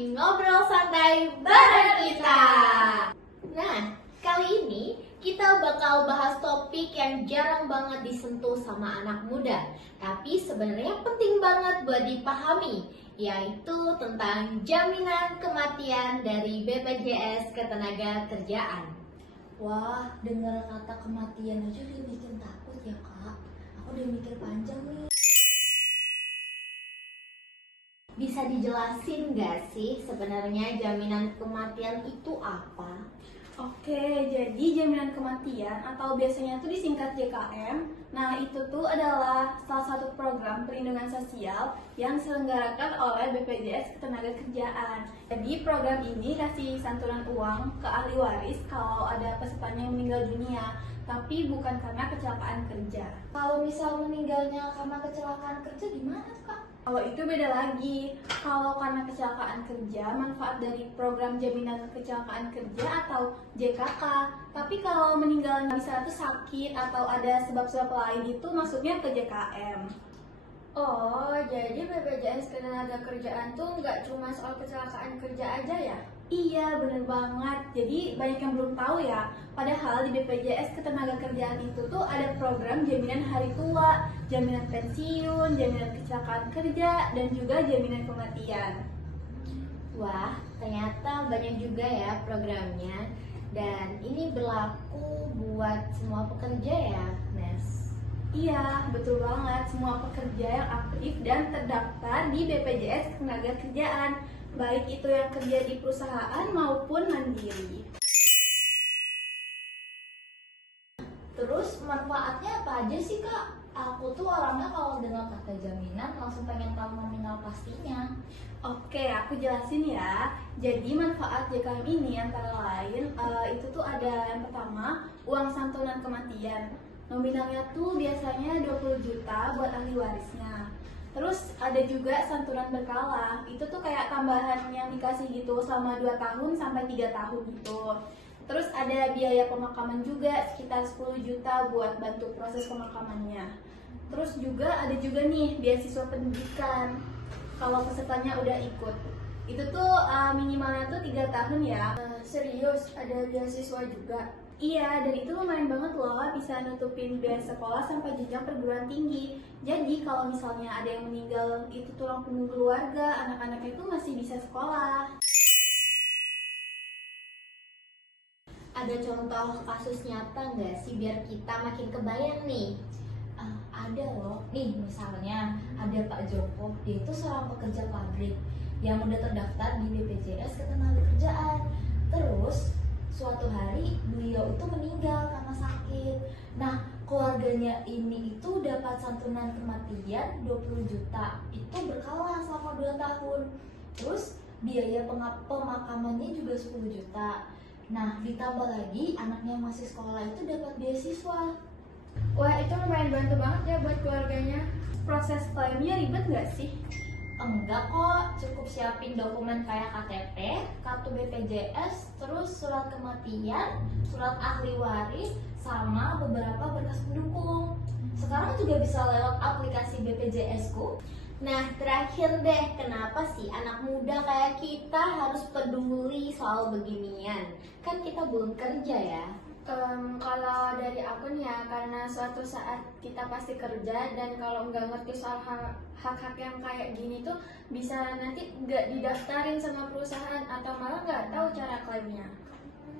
di Ngobrol Santai bareng kita. Nah, kali ini kita bakal bahas topik yang jarang banget disentuh sama anak muda, tapi sebenarnya penting banget buat dipahami, yaitu tentang jaminan kematian dari BPJS Ketenagakerjaan. Wah, dengar kata kematian aja udah bikin takut ya kak. Aku udah mikir panjang nih. Bisa dijelasin nggak sih sebenarnya jaminan kematian itu apa? Oke, jadi jaminan kematian atau biasanya itu disingkat JKM. Nah, itu tuh adalah salah satu program perlindungan sosial yang diselenggarakan oleh BPJS Ketenagakerjaan. Jadi program ini kasih santunan uang ke ahli waris kalau ada pesertanya yang meninggal dunia, tapi bukan karena kecelakaan kerja. Kalau misal meninggalnya karena kecelakaan kerja gimana tuh kak? Kalau itu beda lagi. Kalau karena kecelakaan kerja, manfaat dari program jaminan kecelakaan kerja atau JKK. Tapi kalau meninggalnya misalnya itu sakit atau ada sebab-sebab lain, itu masuknya ke JKM. Oh, jadi BPJS Ketenagakerjaan tuh nggak cuma soal kecelakaan kerja aja ya? Iya, bener banget. Jadi banyak yang belum tahu ya. Padahal di BPJS Ketenagakerjaan itu tuh ada program jaminan hari tua, jaminan pensiun, jaminan kecelakaan kerja, dan juga jaminan kematian. Wah, ternyata banyak juga ya programnya. Dan ini berlaku buat semua pekerja ya, Nes? Iya, betul banget. Semua pekerja yang aktif dan terdaftar di BPJS Ketenagakerjaan, baik itu yang kerja di perusahaan maupun mandiri. Terus manfaatnya apa aja sih kak? Aku tuh orangnya kalau dengar kata jaminan langsung pengen tahu nominal pastinya. Oke, aku jelasin ya. Jadi manfaat JKM ini antara lain itu tuh ada yang pertama, uang santunan kematian. Nominalnya tuh biasanya 20 juta buat ahli warisnya. Terus ada juga santunan berkala. Itu tuh kayak tambahan yang dikasih gitu selama 2 tahun sampai 3 tahun gitu. Terus ada biaya pemakaman juga sekitar 10 juta buat bantu proses pemakamannya. Terus juga ada juga nih beasiswa pendidikan kalau pesertanya udah ikut. Itu tuh minimalnya tuh 3 tahun ya. Serius, ada beasiswa juga? Iya, dan itu lumayan banget loh, bisa nutupin biaya sekolah sampai jenjang perguruan tinggi. Jadi kalau misalnya ada yang meninggal itu tulang punggung keluarga, anak-anaknya itu masih bisa sekolah. Ada contoh kasus nyata nggak sih biar kita makin kebayang nih? Ada loh, nih misalnya ada Pak Joko, dia itu seorang pekerja pabrik yang udah terdaftar di BPJS Ketenagakerjaan. Terus suatu hari beliau itu meninggal karena sakit. Nah, keluarganya ini itu dapat santunan kematian 20 juta. Itu berkala selama 2 tahun. Terus biaya pemakamannya juga 10 juta. Nah, ditambah lagi anaknya yang masih sekolah itu dapat beasiswa. Wah, itu lumayan bantu banget ya buat keluarganya. Proses klaimnya ribet nggak sih? Enggak kok, cukup siapin dokumen kayak KTP, kartu BPJS, terus surat kematian, surat ahli waris, sama beberapa berkas pendukung. Sekarang juga bisa lewat aplikasi BPJS-ku. Nah, terakhir deh, kenapa sih anak muda kayak kita harus peduli soal beginian? Kan kita belum kerja ya. Kalau dari aku nih ya, karena suatu saat kita pasti kerja, dan kalau nggak ngerti soal hak-hak yang kayak gini tuh bisa nanti nggak didaftarin sama perusahaan atau malah nggak tahu cara klaimnya.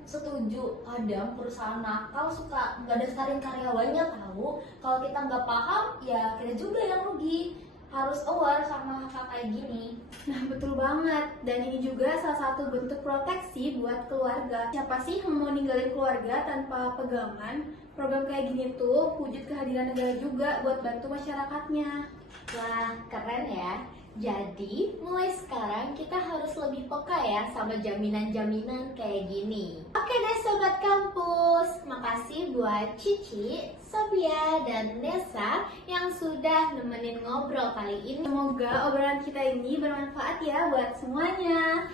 Setuju, kadang perusahaan nakal suka nggak daftarin karyawannya tahu. Kalau kita nggak paham, ya kita juga yang rugi. Harus aware sama hak kayak gini. Nah, betul banget. Dan ini juga salah satu bentuk proteksi buat keluarga. Siapa sih yang mau ninggalin keluarga tanpa pegangan? Program kayak gini tuh wujud kehadiran negara juga buat bantu masyarakatnya. Wah, keren ya. Jadi, mulai sekarang kita harus lebih peka ya sama jaminan-jaminan kayak gini. Oke deh Sobat Kampus, makasih buat Cici, Sophia, dan Nessa yang sudah nemenin ngobrol kali ini. Semoga obrolan kita ini bermanfaat ya buat semuanya.